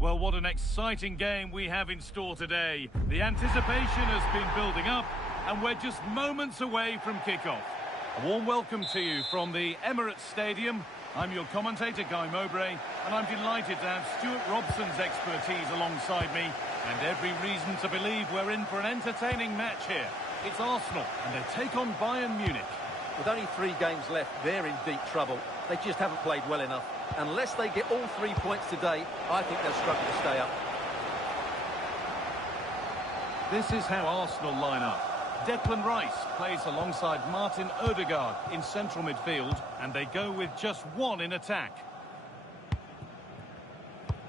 Well, what an exciting game we have in store today. The anticipation has been building up, and we're just moments away from kickoff. A warm welcome to you from the Emirates Stadium. I'm your commentator, Guy Mowbray, and I'm delighted to have Stuart Robson's expertise alongside me, and every reason to believe we're in for an entertaining match here. It's Arsenal, and they take on Bayern Munich. With only 3 games left, they're in deep trouble. They just haven't played well enough. Unless they get all 3 points today, I think they'll struggle to stay up. This is how Arsenal line up. Declan Rice plays alongside Martin Odegaard in central midfield, and they go with just one in attack.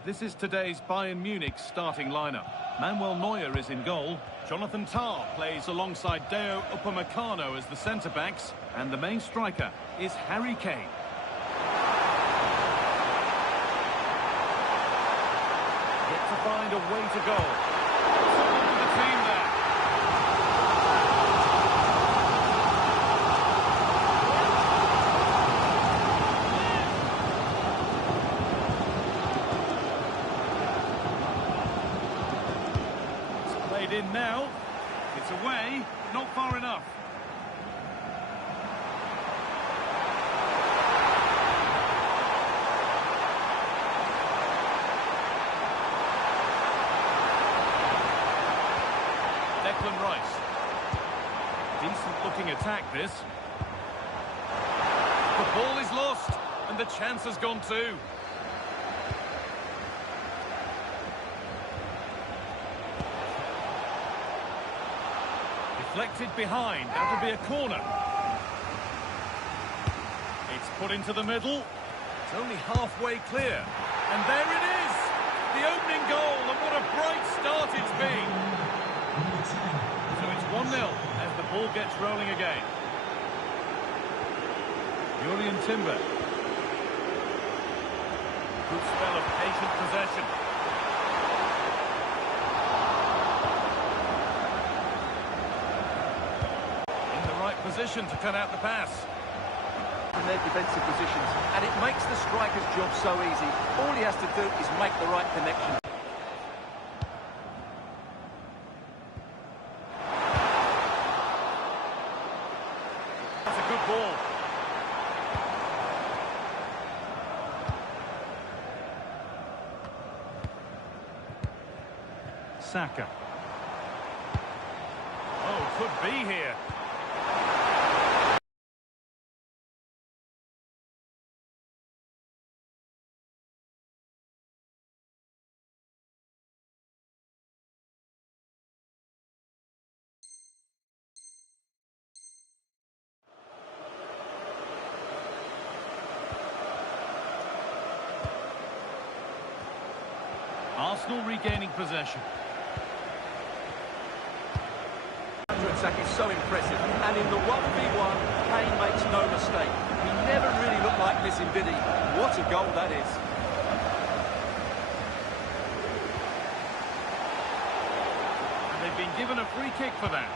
This is today's Bayern Munich starting lineup. Manuel Neuer is in goal. Jonathan Tah plays alongside Deo Upamecano as the centre-backs, and the main striker is Harry Kane. Yet to find a way to go. Someone with the team there. In now, it's away, not far enough. Declan Rice. Decent looking attack this. The ball is lost and the chance has gone too. Deflected behind, that'll be a corner. It's put into the middle. It's only halfway clear. And there it is! The opening goal, and what a bright start it's been. So it's 1-0 as the ball gets rolling again. Jurrien Timber. Good spell of patient possession. Position to cut out the pass. From their defensive positions, and it makes the striker's job so easy. All he has to do is make the right connection. That's a good ball. Saka. Oh, could be here. Arsenal regaining possession. Counter-attack is so impressive, and in the 1v1, Kane makes no mistake. He never really looked like this, did he? What a goal that is. And they've been given a free kick for that.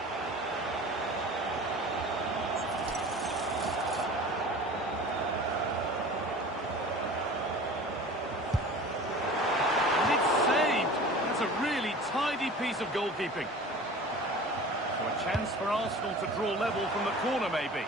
Tidy piece of goalkeeping. So a chance for Arsenal to draw level from the corner, maybe.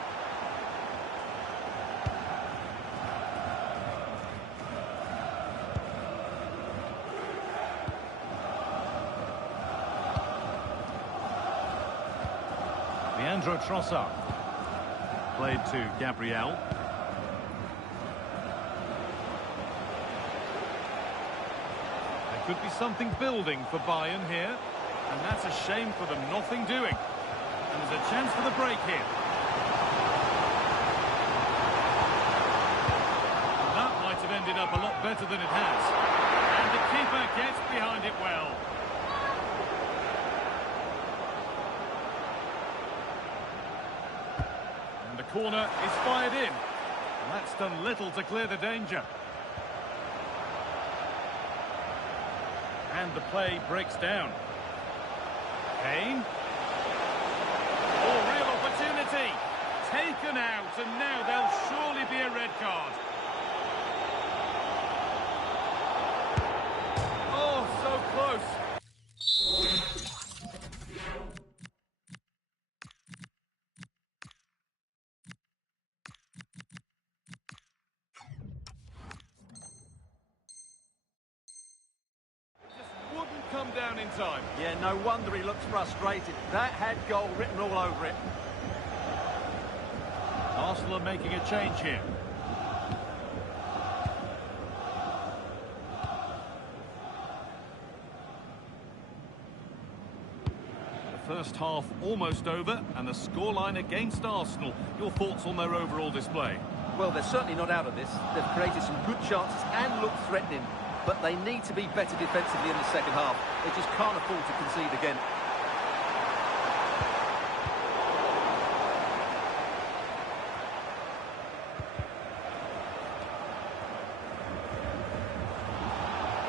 Leandro Trossard. Played to Gabriel. Could be something building for Bayern here, and that's a shame for them, nothing doing. And there's a chance for the break here. And that might have ended up a lot better than it has. And the keeper gets behind it well. And the corner is fired in. And that's done little to clear the danger. And the play breaks down. Kane. Oh, real opportunity. Taken out, and now there'll surely be a red card. come down in time. Yeah, no wonder he looks frustrated. That had goal written all over it. Arsenal are making a change here. The first half almost over, and the scoreline against Arsenal. Your thoughts on their overall display? Well, they're certainly not out of this. They've created some good chances and looked threatening, but they need to be better defensively in the second half. They just can't afford to concede again.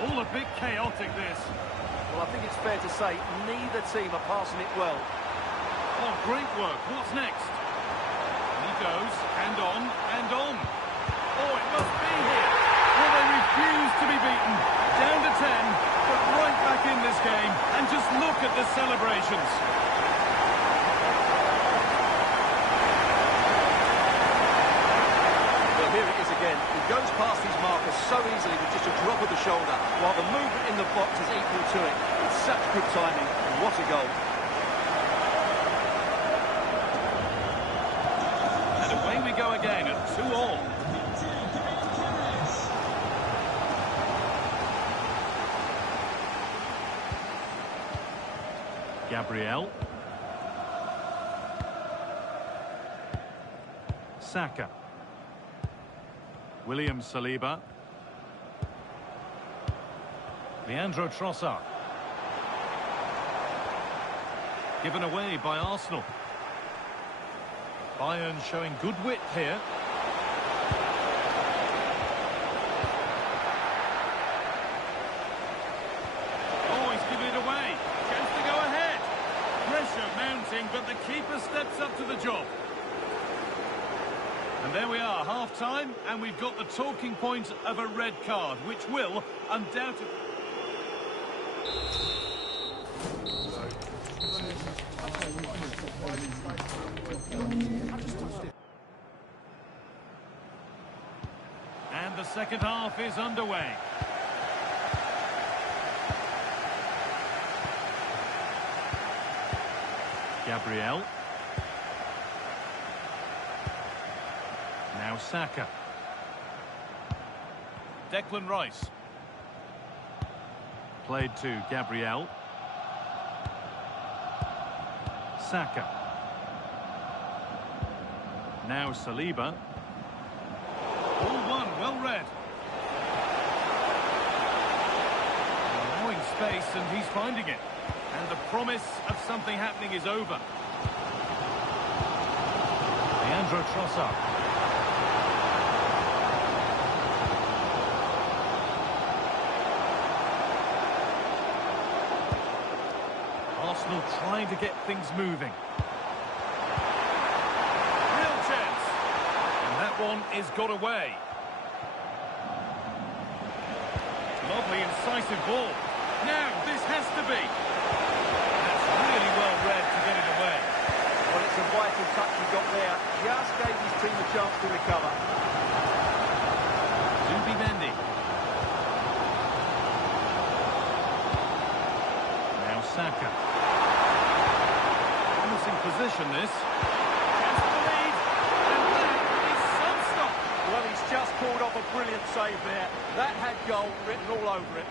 All a bit chaotic, this. Well, I think it's fair to say neither team are passing it well. Oh, great work. What's next? He goes, and on, and on. Oh, it must be here. Well, they refuse to be beaten. Down to 10, but right back in this game. And just look at the celebrations. Well, here it is again. He goes past his marker so easily with just a drop of the shoulder, while the movement in the box is equal to it. It's such good timing. What a goal. And away we go again at 2-2. Gabriel. Saka. William Saliba. Leandro Trossard. Given away by Arsenal. Bayern showing good wit here. Oh, he's given it away. Chance to go ahead. Pressure mounting, but the keeper steps up to the job. And there we are, half-time, and we've got the talking point of a red card, which will undoubtedly... And the second half is underway. Gabriel. Now Saka. Declan Rice. Played to Gabriel. Saka. Now Saliba. Ball one, well read. Allowing space, and he's finding it. And the promise of something happening is over. Leandro Trossard. Arsenal trying to get things moving. Real chance. And that one is got away. Lovely, incisive ball. Now, this has to be. That's really well read to get it away. Well, it's a vital touch he got there. Just gave his team a chance to recover. Zubimendi. Now Saka. Promising position, this. Chance for the lead. And that is some stop. Well, he's just pulled off a brilliant save there. That had goal written all over it.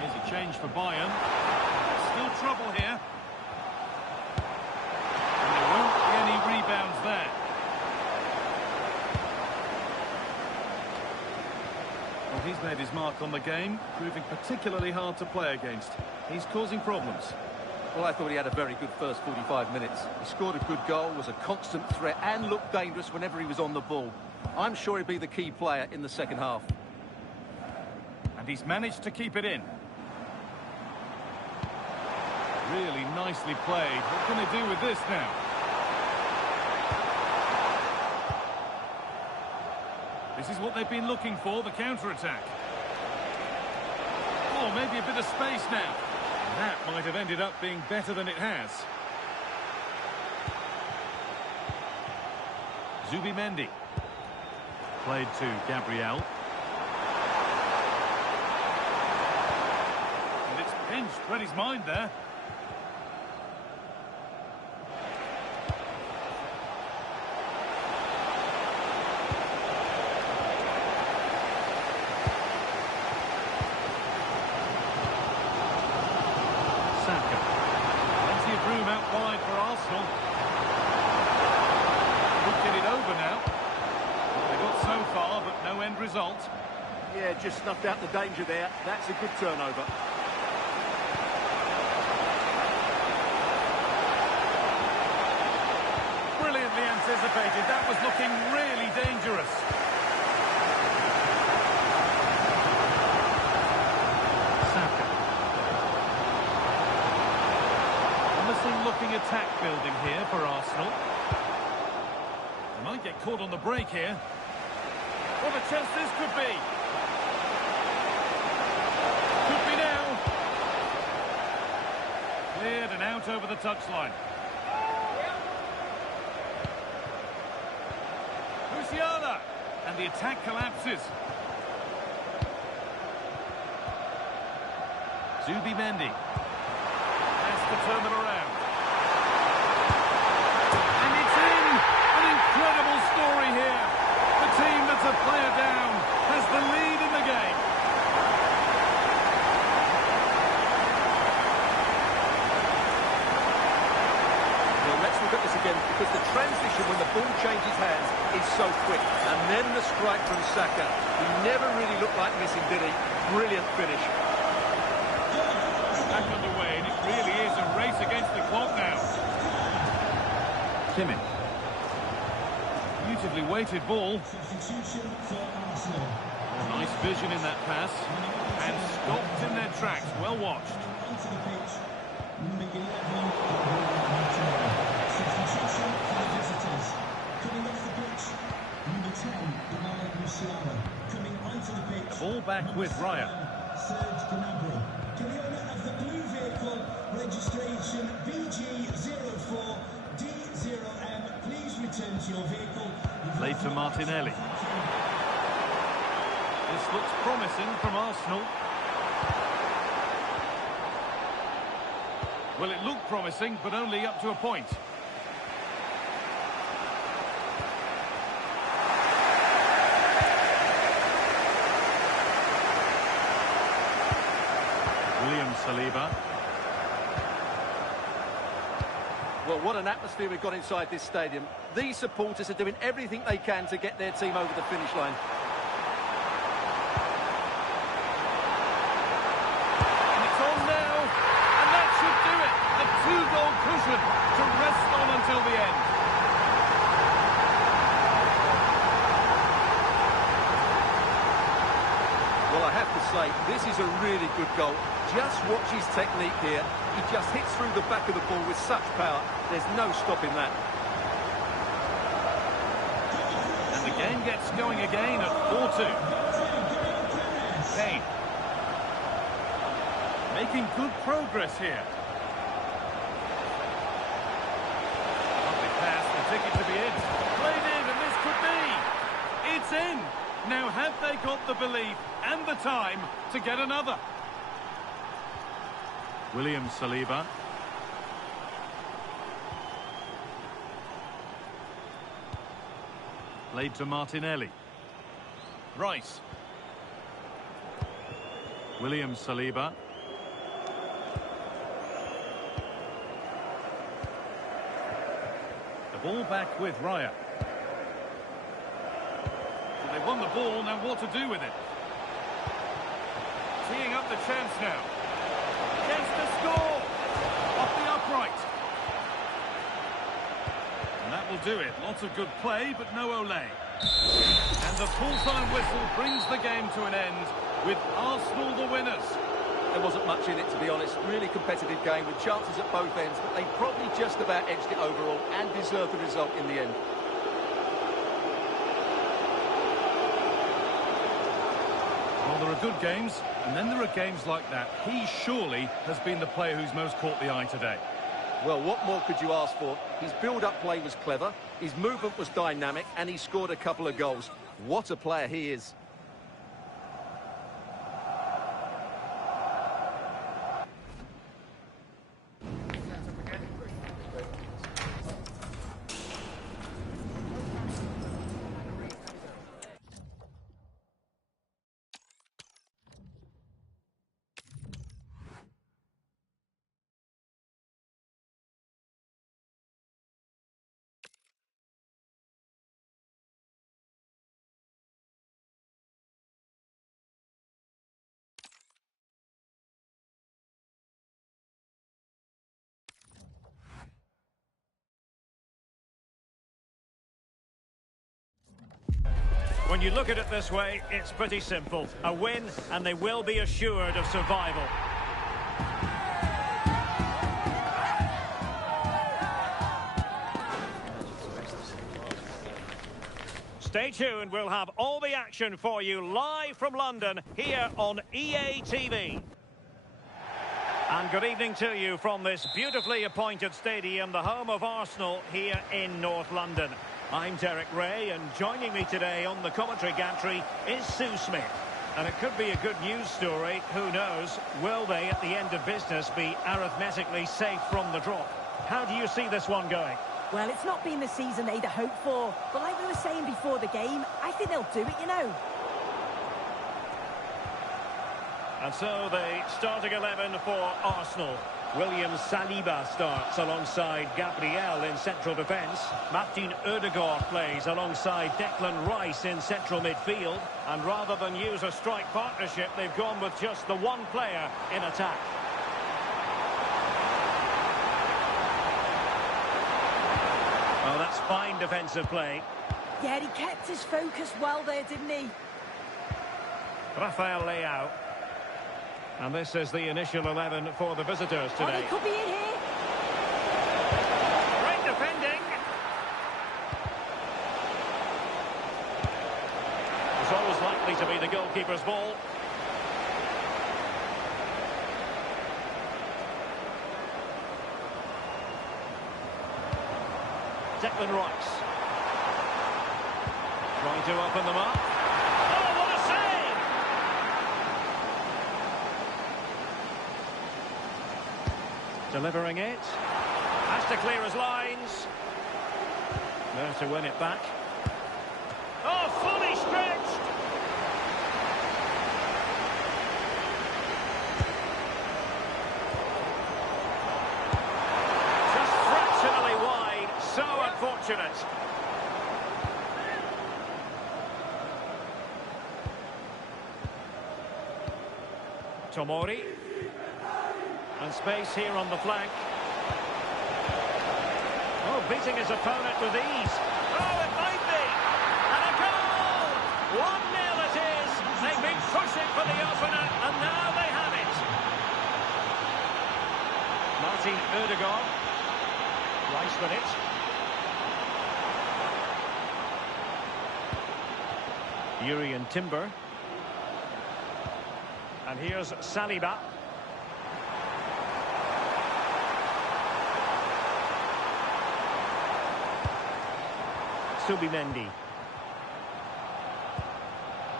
Here's a change for Bayern. Still trouble here. And there won't be any rebounds there. Well, he's made his mark on the game, proving particularly hard to play against. He's causing problems. Well, I thought he had a very good first 45 minutes. He scored a good goal, was a constant threat, and looked dangerous whenever he was on the ball. I'm sure he'd be the key player in the second half. And he's managed to keep it in. Really nicely played. What can they do with this now? This is what they've been looking for, the counter-attack. Oh, maybe a bit of space now. That might have ended up being better than it has. Zubimendi. Played to Gabriel. read his mind there. Plenty of room out wide for Arsenal. Could get it over now. Well, they got so far, but no end result. Yeah, just snuffed out the danger there. That's a good turnover. Brilliantly anticipated. That was looking really dangerous. Looking attack building here for Arsenal. They might get caught on the break here. What a chance this could be. Could be now. Cleared and out over the touchline. Musiala. And the attack collapses. Zubimendi. Has to turn them around. Incredible story here. The team that's a player down has the lead in the game. Well, let's look at this again, because the transition when the ball changes hands is so quick. And then the strike from Saka. He never really looked like missing, did he? Brilliant finish. Back underway, and it really is a race against the clock now. Kimmich. Beautifully weighted ball. Nice vision in that pass. And stopped in their tracks. Well watched. The ball back with Raya. Registration BG04D0M. Please return to your vehicle. Played to Martinelli. This looks promising from Arsenal. Well, it looked promising, but only up to a point. William Saliba. Well, what an atmosphere we've got inside this stadium. These supporters are doing everything they can to get their team over the finish line. And it's on now, and that should do it. A two-goal cushion to rest on until the end. Well, I have to say, this is a really good goal. Just watch his technique here. He just hits through the back of the ball with such power. There's no stopping that. And the game gets going again at 4-2. Kane. Making good progress here. Lovely pass, the ticket to be in. Played in, and this could be. It's in. Now, have they got the belief and the time to get another? William Saliba. Played to Martinelli. Rice. William Saliba. The ball back with Raya. Well, they won the ball, now what to do with it? Teeing up the chance now. Chance to score! Off the upright. And that will do it. Lots of good play, but no Olé. And the full-time whistle brings the game to an end, with Arsenal the winners. There wasn't much in it, to be honest. Really competitive game with chances at both ends, but they probably just about edged it overall and deserved the result in the end. Well, there are good games, and then there are games like that. He surely has been the player who's most caught the eye today. Well, what more could you ask for? His build-up play was clever, his movement was dynamic, and he scored a couple of goals. What a player he is. When you look at it this way, it's pretty simple. A win, and they will be assured of survival. Stay tuned, we'll have all the action for you live from London here on EA TV. And good evening to you from this beautifully appointed stadium, the home of Arsenal here in North London. I'm Derek Ray, and joining me today on the commentary gantry is Sue Smith. And it could be a good news story, who knows? Will they, at the end of business, be arithmetically safe from the drop? How do you see this one going? Well, it's not been the season they'd hoped for, but like we were saying before the game, I think they'll do it, you know. And so the starting 11 for Arsenal. William Saliba starts alongside Gabriel in central defence. Martin Odegaard plays alongside Declan Rice in central midfield. And rather than use a strike partnership, they've gone with just the one player in attack. Oh, that's fine defensive play. Yeah, he kept his focus well there, didn't he? Rafael Leao. And this is the initial 11 for the visitors today. Oh, they could be in here. Great defending. It's always likely to be the goalkeeper's ball. Declan Rice. Trying to open them up. Oh, what a save! Delivering it. Has to clear his lines. There to win it back. Oh, fully stretched! Just fractionally wide. So unfortunate. Tomori. And space here on the flank. Oh, beating his opponent with ease. Oh, it might be! And a goal! 1-0 it is! They've been pushing for the opener, and now they have it. Martin Odegaard. Rice with it. Urian Timber. And here's Saliba. Subimendi.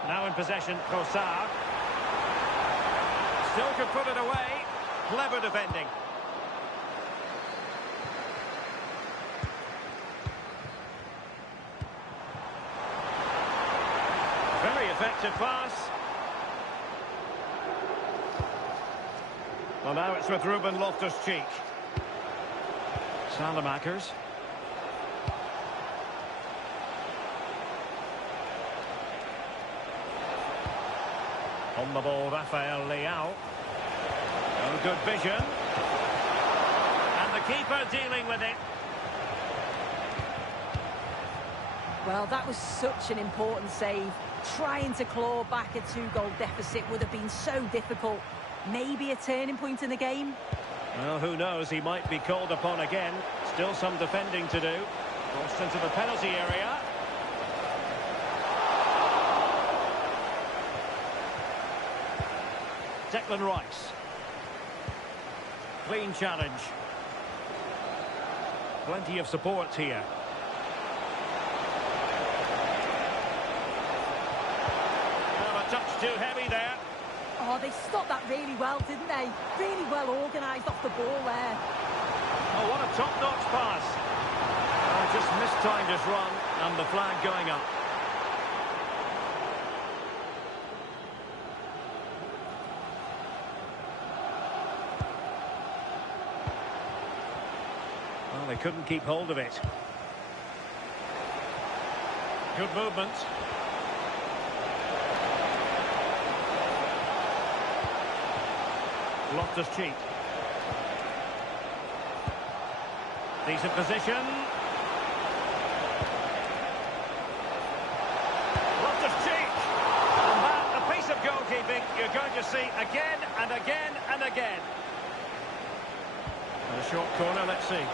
Now in possession, Trossard. Still could put it away. Clever defending. Very effective pass. Well, now it's with Ruben Loftus-Cheek. Salamakers. On the ball, Rafael Leao. Oh, good vision. And the keeper dealing with it. Well, that was such an important save. Trying to claw back a 2-goal deficit would have been so difficult. Maybe a turning point in the game. Well, who knows? He might be called upon again. Still some defending to do. Crossed into the penalty area. Declan Rice. Clean challenge. Plenty of support here. Oh, a touch too heavy there. Oh, they stopped that really well, didn't they? Really well organised off the ball there. Oh, what a top-notch pass. Oh, just mistimed his run, and the flag going up. Well, they couldn't keep hold of it. Good movement. Loftus-Cheek. Decent position. you're going to see again and again and again. And a short corner, let's see.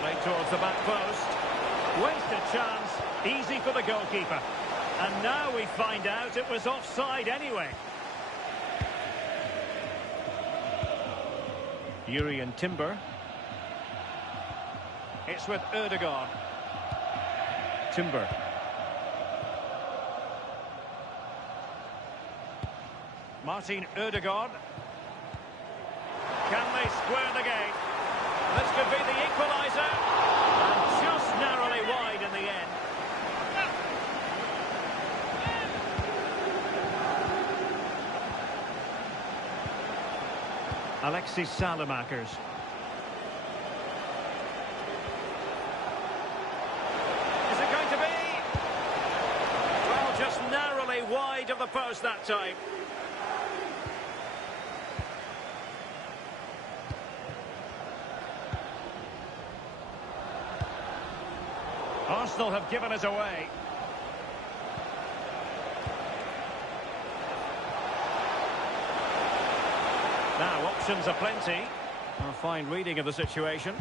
Played towards the back post. Wasted chance, easy for the goalkeeper. And now we find out it was offside anyway. Jurrien Timber. It's with Ødegaard. Timber. Martin Ødegaard. Can they square the game? This could be the equaliser. And just narrowly wide in the end. Alexis Salamakers. Is it going to be? Well, just narrowly wide of the post that time. Arsenal have given us away. Now, options are plenty. A fine reading of the situation.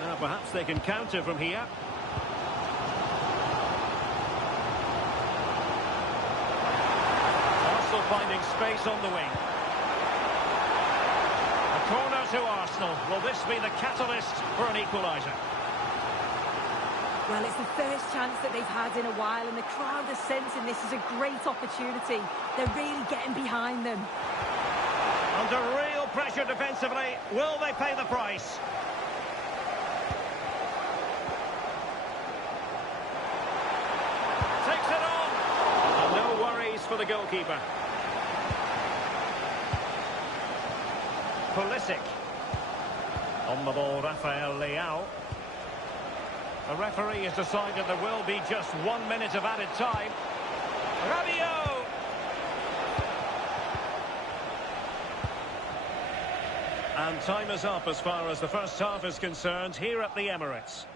Now, perhaps they can counter from here. Arsenal finding space on the wing. A corner to Arsenal. Will this be the catalyst for an equaliser? Well, it's the first chance that they've had in a while, and the crowd are sensing this is a great opportunity. They're really getting behind them. Under real pressure defensively, will they pay the price? Takes it on! And no worries for the goalkeeper. Pulisic. On the ball, Rafael Leao. The referee has decided there will be just 1 minute of added time. Rabiot! And time is up as far as the first half is concerned here at the Emirates.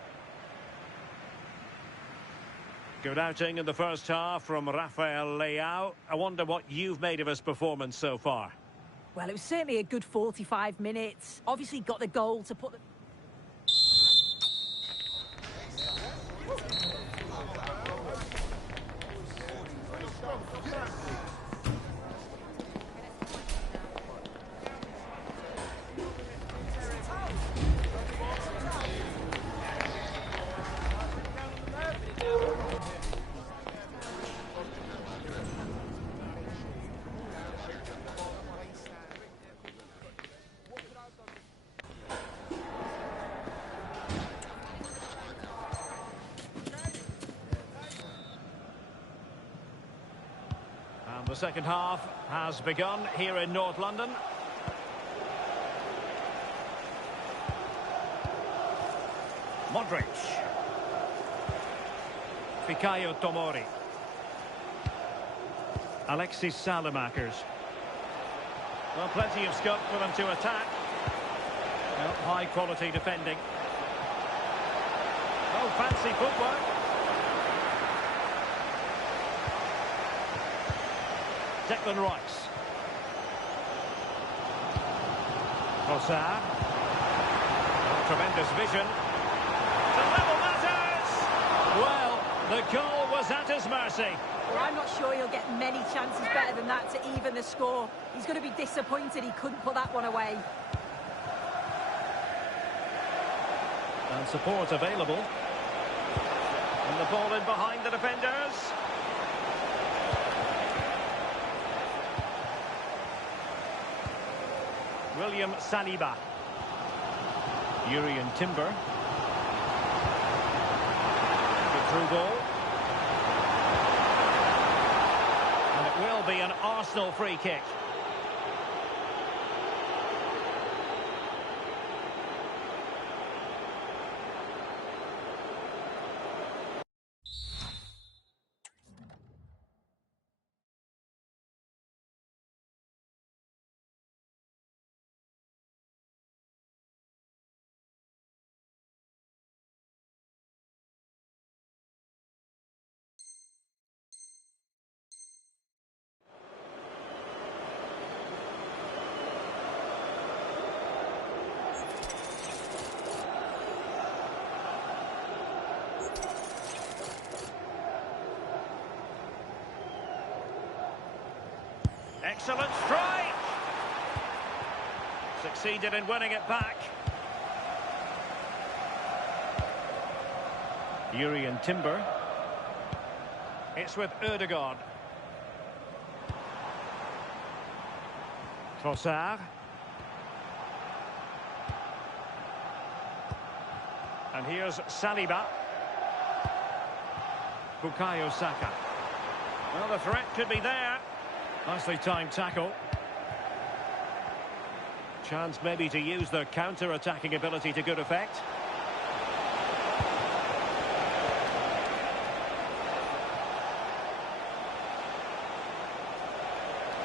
Good outing in the first half from Rafael Leao. I wonder what you've made of his performance so far. Well, it was certainly a good 45 minutes. Obviously got the goal to put the... And the second half has begun here in North London. Modric. Fikayo Tomori. Alexis Salamakers. Well, plenty of scope for them to attack. Well, high quality defending. Oh, fancy footwork. Declan Rice. Trossard. Oh, tremendous vision. To level matters! Well, the goal was at his mercy. Well, I'm not sure he'll get many chances better than that to even the score. He's going to be disappointed he couldn't put that one away. And support available. And the ball in behind the defenders. William Saliba. Jurrien Timber. Good through ball. And it will be an Arsenal free kick. Excellent strike! Succeeded in winning it back. Jurrien Timber. It's with Ødegaard. Trossard. And here's Saliba. Bukayo Saka. Well, the threat could be there. Nicely timed tackle. Chance maybe to use their counter-attacking ability to good effect.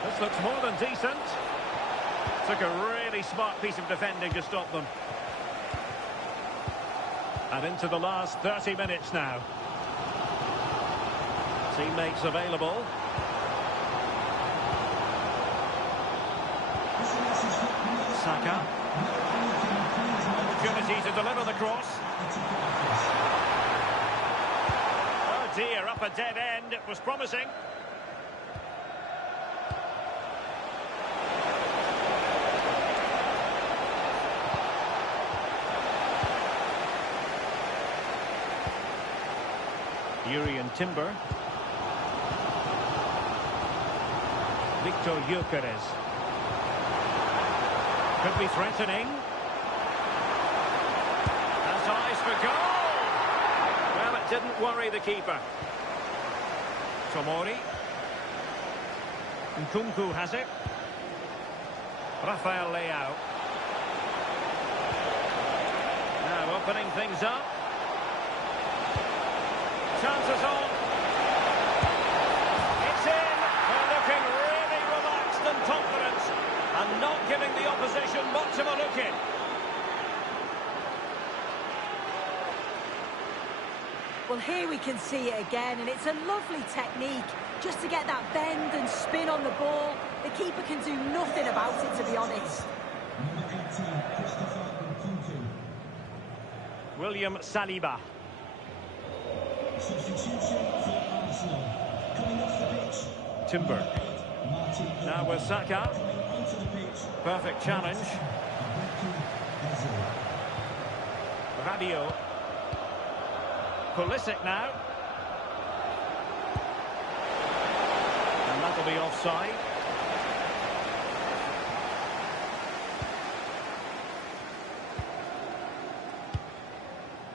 This looks more than decent. Took a really smart piece of defending to stop them. And into the last 30 minutes now. Teammates available. Saka. Opportunity to deliver the cross. Oh dear, up a dead end. It was promising. Jurrien Timber. Victor Gyökeres. Could be threatening. Has eyes for goal. Well, it didn't worry the keeper. Tomori. Nkunku has it. Rafael Leao. Now opening things up. Chances on. It's in. They're looking really relaxed and confident and not giving the opposition much of a look in. Well, here we can see it again, and it's a lovely technique just to get that bend and spin on the ball. The keeper can do nothing about it, to be honest. Number 18, Christopher Nkunku. William Saliba. Substitution for Arsenal. Coming off the pitch. Timber. Martin Now with Saka. coming onto the pitch. Perfect challenge. Rabiot. Pulisic now. And that'll be offside.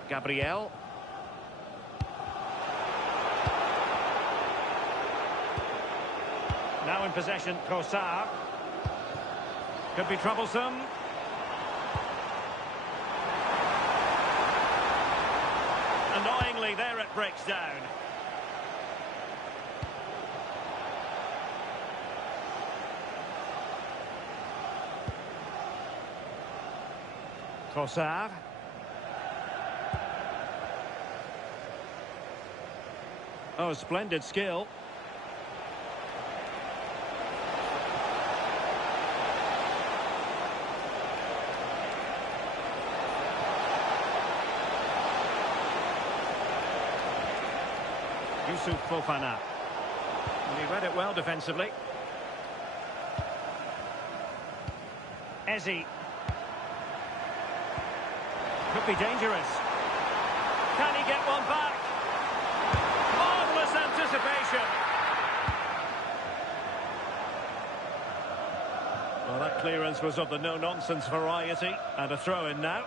Gabriel. Now in possession, Trossard. Could be troublesome. Annoyingly, there it breaks down. Trossard. Oh, splendid skill. Youssouf Fofana. And he read it well defensively. Eze. Could be dangerous. Can he get one back? Marvellous anticipation. Well, that clearance was of the no-nonsense variety. And a throw-in now.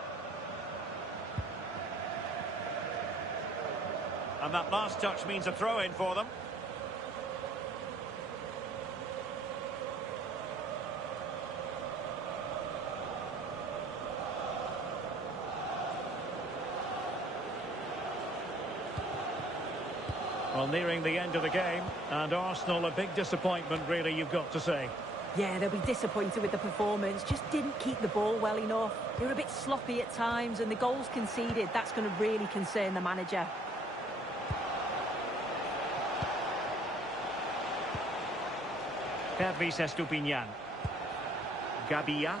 And that last touch means a throw-in for them. Well, nearing the end of the game, and Arsenal a big disappointment, really, you've got to say. Yeah, they'll be disappointed with the performance. Just didn't keep the ball well enough. They were a bit sloppy at times, and the goals conceded, that's going to really concern the manager. Pervis Estupinian. Gabia.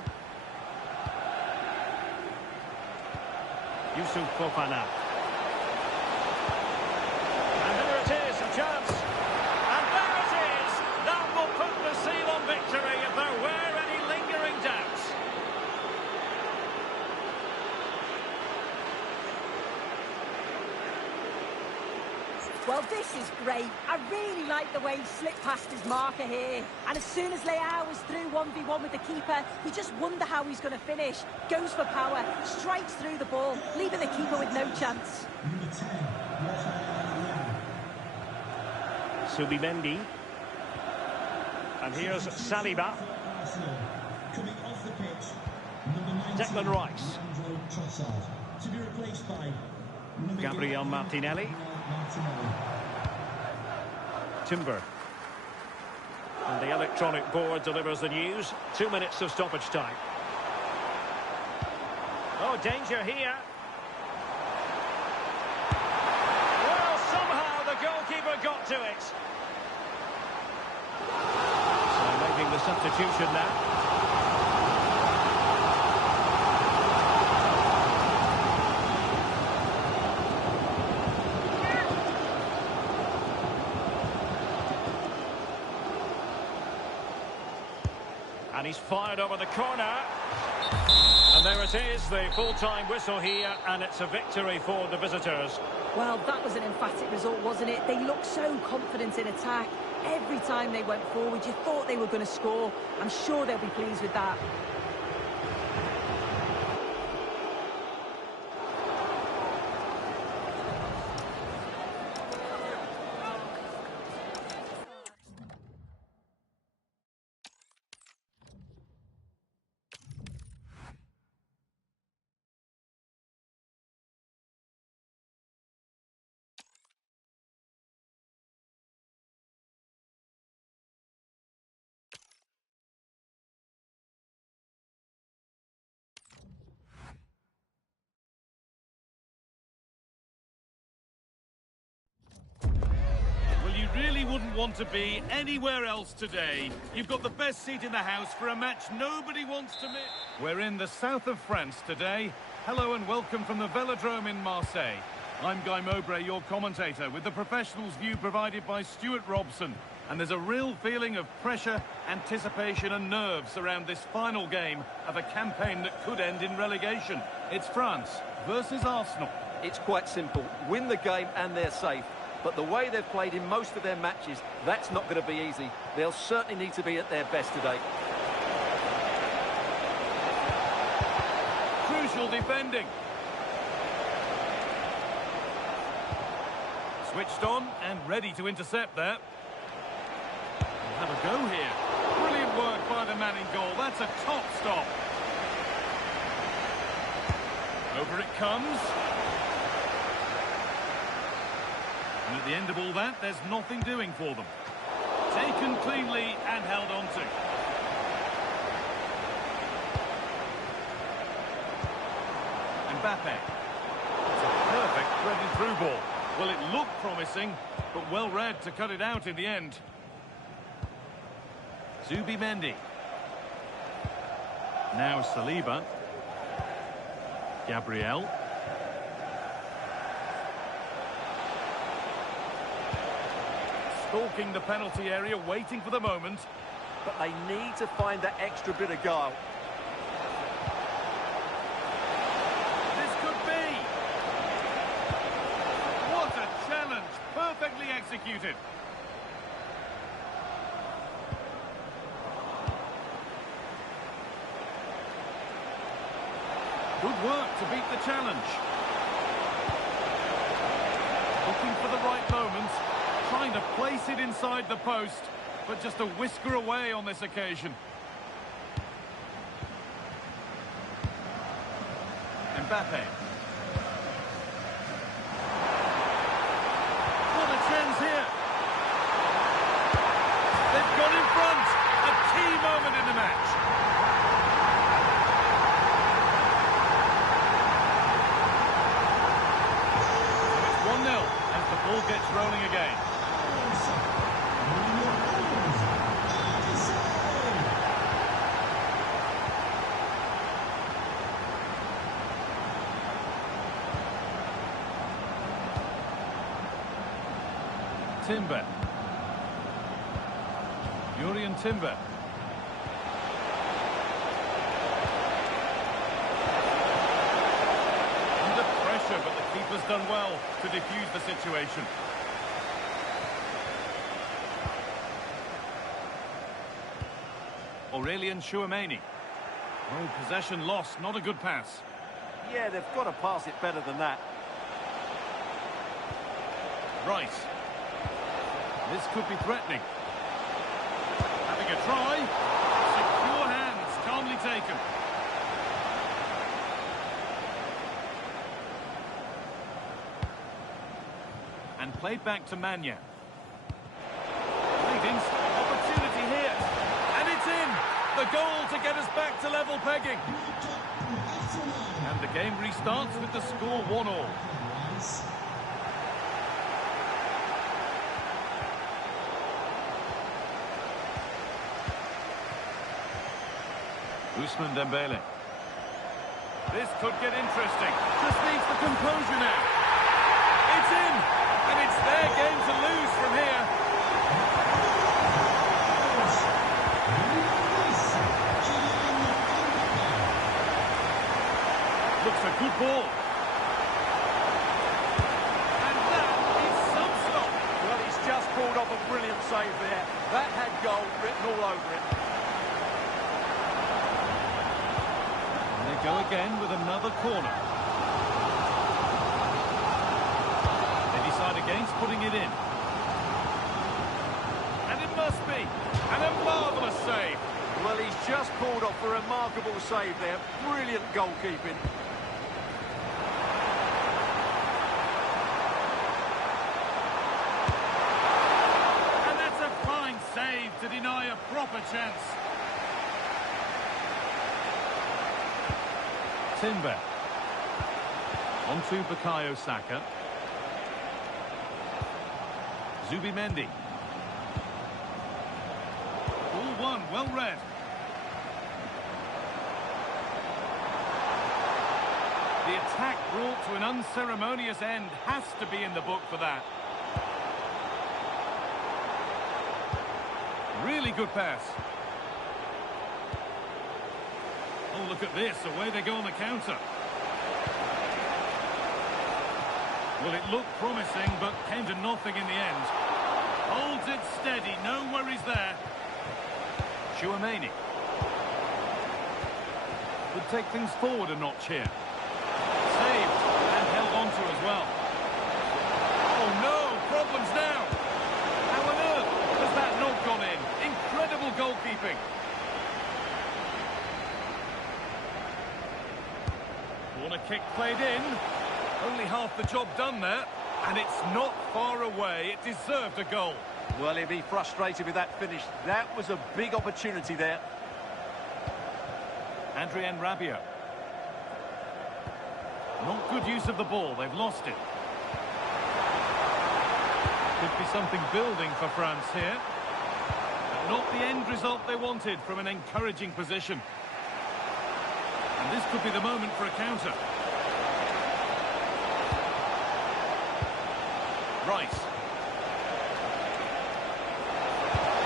Youssouf Fofana. And there it is, a chance. And there it is. That will put the seal on victory. Well, this is great. I really like the way he slipped past his marker here. And as soon as Leao was through 1v1 with the keeper, you just wonder how he's going to finish. Goes for power, strikes through the ball, leaving the keeper with no chance. Number 10, Subimendi. And here's Saliba. Arsenal. Coming off the pitch, number 19, Declan Rice. Leandro Trossard. To be replaced by number Gabriel 11, Martinelli. Martinelli. Timber. And the electronic board delivers the news. 2 minutes of stoppage time. Oh, danger here. Well, somehow the goalkeeper got to it. So making the substitution now. And he's fired over the corner. And there it is, the full-time whistle here, and it's a victory for the visitors. Well, that was an emphatic result, wasn't it? They looked so confident in attack. Every time they went forward, you thought they were going to score. I'm sure they'll be pleased with that. Well, you really wouldn't want to be anywhere else today. You've got the best seat in the house for a match nobody wants to miss. We're in the south of France today. Hello and welcome from the Velodrome in Marseille. I'm Guy Mowbray, your commentator, with the professionals' view provided by Stuart Robson. And there's a real feeling of pressure, anticipation and nerves around this final game of a campaign that could end in relegation. It's France versus Arsenal. It's quite simple. Win the game and they're safe. But the way they've played in most of their matches, that's not going to be easy. They'll certainly need to be at their best today. Crucial defending. Switched on and ready to intercept there. We'll have a go here. Brilliant work by the man in goal. That's a top stop. Over it comes. And at the end of all that, there's nothing doing for them. Taken cleanly and held on to. Mbappe. It's a perfect thread and through ball. Well, it looked promising, but well read to cut it out in the end. Subimendi. Now Saliba. Gabriel. Stalking the penalty area, waiting for the moment. But they need to find that extra bit of guile. This could be. What a challenge. Perfectly executed. Good work to beat the challenge. Looking for the right moment. Trying to place it inside the post, but just a whisker away on this occasion. Mbappe. What a chance here. They've got in front. A key moment in the match. So it's 1-0 as the ball gets rolling again. Timber. Jurriën Timber. Under pressure, but the keeper's done well to defuse the situation. Aurelian Chouameni. Oh, possession lost, not a good pass. Yeah, they've got to pass it better than that. Rice. This could be threatening. Having a try. Secure hands, calmly taken. And played back to Manya. Great instant opportunity here. And it's in! The goal to get us back to level pegging. And the game restarts with the score 1-1. Ousmane Dembele. This could get interesting. Just needs the composure now. It's in! And it's their game to lose from here. Looks a good ball. And that is some stop. Well, he's just pulled off a brilliant save there. That had goal written all over it. And they go again with another corner. They decide against putting it in. And it must be. And a marvellous save. Well, he's just pulled off a remarkable save there. Brilliant goalkeeping. And that's a fine save to deny a proper chance. Timber. On to Bukayo Saka. Zubimendi. All one, well read. The attack brought to an unceremonious end has to be in the book for that. Really good pass. Oh, look at this. Away they go on the counter. Well, it looked promising, but came to nothing in the end. Holds it steady. No worries there. Chouameni. Could take things forward a notch here. Saved and held on to as well. Oh, no. Problems now. How on earth has that not gone in? Incredible goalkeeping. Corner kick played in. Only half the job done there. And it's not far away. It deserved a goal. Well, he'll be frustrated with that finish. That was a big opportunity there. Adrien Rabiot. Not good use of the ball. They've lost it. Could be something building for France here. But not the end result they wanted from an encouraging position. And this could be the moment for a counter. Rice.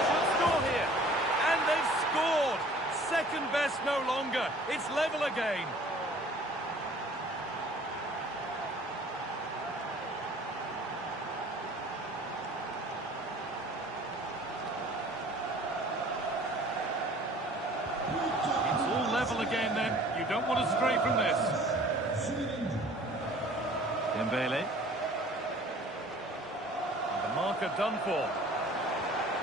Should score here. And they've scored. Second best no longer. It's level again. It's all level again then. You don't want to stray from this. Dembele. Marker done for.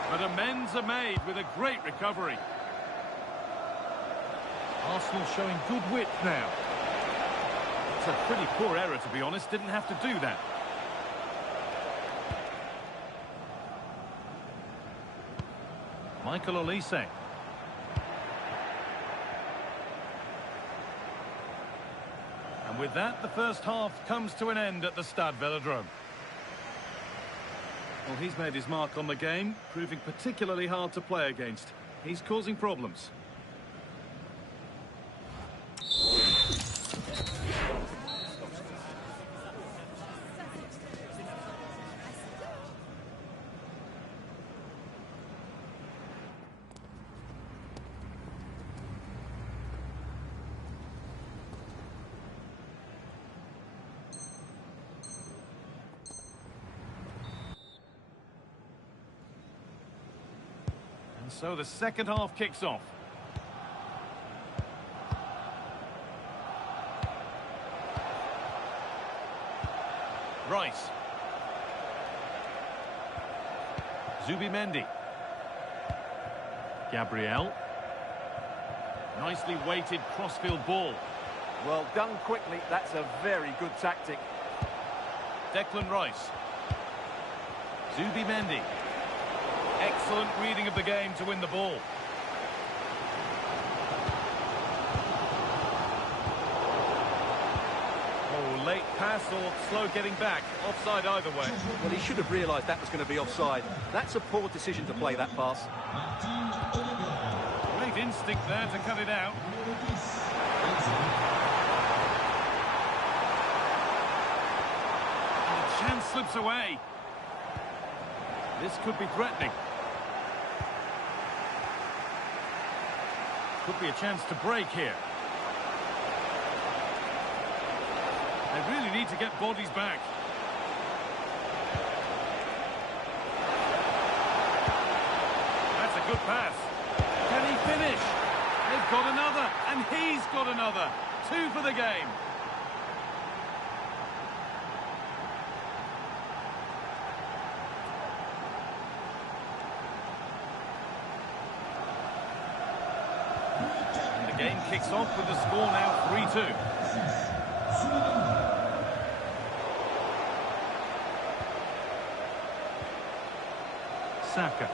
But amends are made with a great recovery. Arsenal showing good width now. It's a pretty poor error, to be honest. Didn't have to do that. Michael Olise. And with that, the first half comes to an end at the Stade Velodrome. Well, he's made his mark on the game, proving particularly hard to play against. He's causing problems. So the second half kicks off. Zubimendi. Gabriel. Nicely weighted crossfield ball. Well, done quickly. That's a very good tactic. Declan Rice. Zubimendi. Excellent reading of the game to win the ball. Oh, late pass or slow getting back. Offside either way. Well, he should have realised that was going to be offside. That's a poor decision to play that pass. Great instinct there to cut it out. And the chance slips away. This could be threatening. Could be a chance to break here. They really need to get bodies back. That's a good pass. Can he finish? They've got another, and he's got another. 2 for the game. And the game kicks off with the score now 3-2. Saka.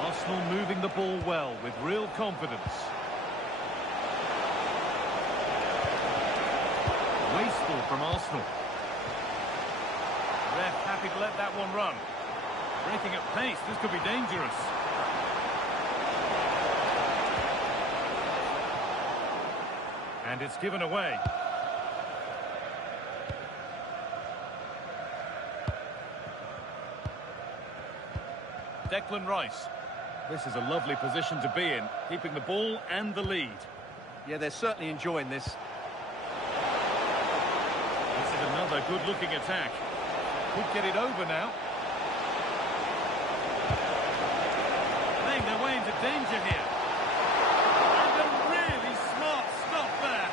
Arsenal moving the ball well with real confidence. Wasteful from Arsenal. Ref happy to let that one run. Breaking at pace, this could be dangerous. And it's given away. Declan Rice. This is a lovely position to be in, keeping the ball and the lead. Yeah, they're certainly enjoying this. This is another good-looking attack. Could get it over now. Playing their way into danger here. And a really smart stop there.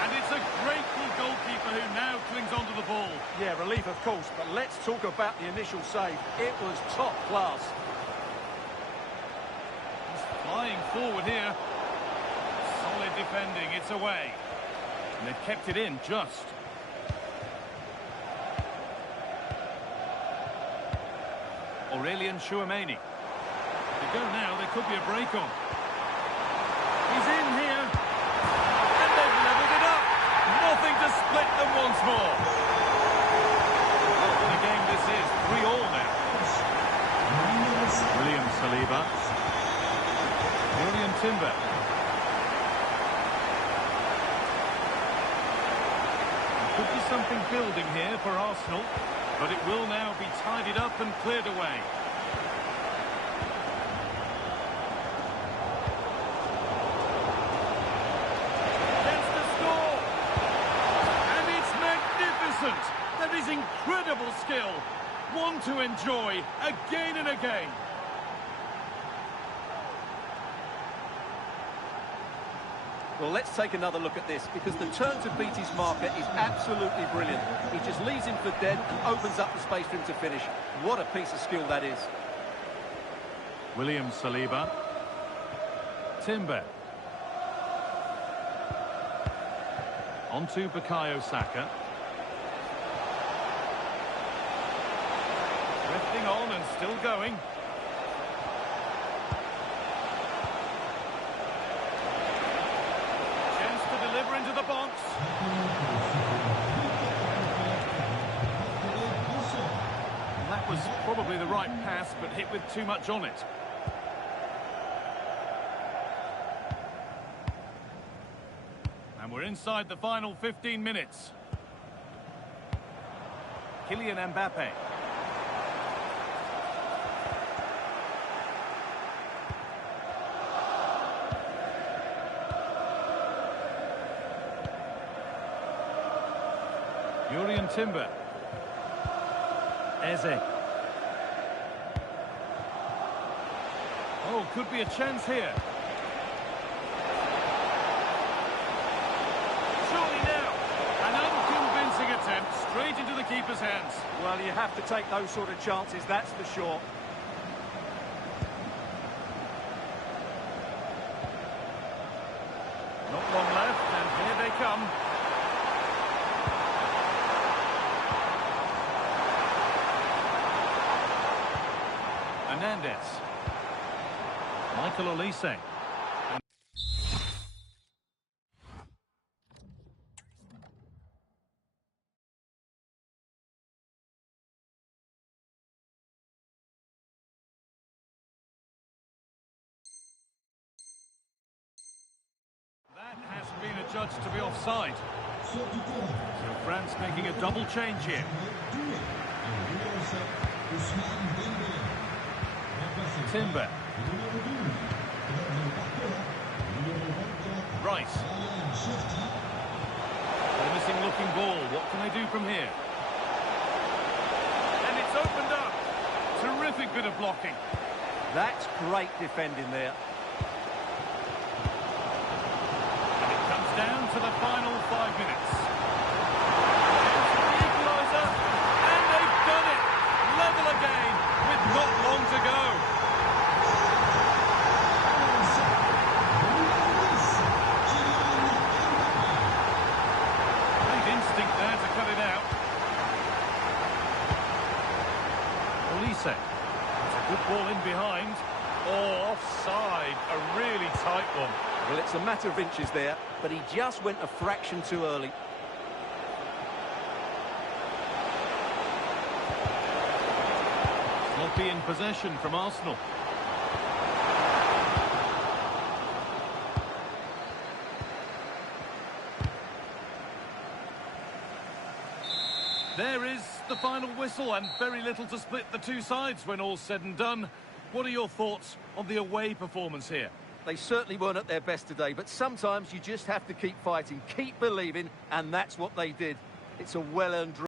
And it's a grateful goalkeeper who now clings onto the ball. Yeah, relief of course, but let's talk about the initial save. It was top class. Flying forward here. Solid defending, it's away. And they've kept it in just. Aurelian Chouameni. To go now, there could be a break on. He's in here. And they've levelled it up. Nothing to split them once more. What a game this is. 3-3 now. William Saliba. Julian Timber. There could be something building here for Arsenal, but it will now be tidied up and cleared away. Chance to score! And it's magnificent! That is incredible skill. One to enjoy again and again. Well, let's take another look at this, because the turn to beat his marker is absolutely brilliant. He just leaves him for dead and opens up the space for him to finish. What a piece of skill that is. William Saliba. Timber. On to Bukayo Saka. Drifting on and still going. Deliver into the box. And that was probably the right pass, but hit with too much on it. And we're inside the final 15 minutes. Kylian Mbappe. Julian Timber. Eze. Oh, could be a chance here. Surely now. An unconvincing attempt straight into the Well, you have to take those sort of chances, that's for sure. Not long left, and here they come. Hernandez. Michael Olise. That has been adjudged to be offside. So France making a double change here. Timber. Rice. Promising looking ball. What can they do from here? And it's opened up. Terrific bit of blocking. That's great defending there. And it comes down to the final 5 minutes. The equaliser, and they've done it. Level again with not long to go. Great instinct there to cut it out. Olise. It's a good ball in behind. Oh, offside. A really tight one. Well, it's a matter of inches there, but he just went a fraction too early. Sloppy in possession from Arsenal. There is the final whistle, and very little to split the two sides when all's said and done. What are your thoughts on the away performance here? They certainly weren't at their best today, but sometimes you just have to keep fighting, keep believing, and that's what they did. It's a well-earned draw.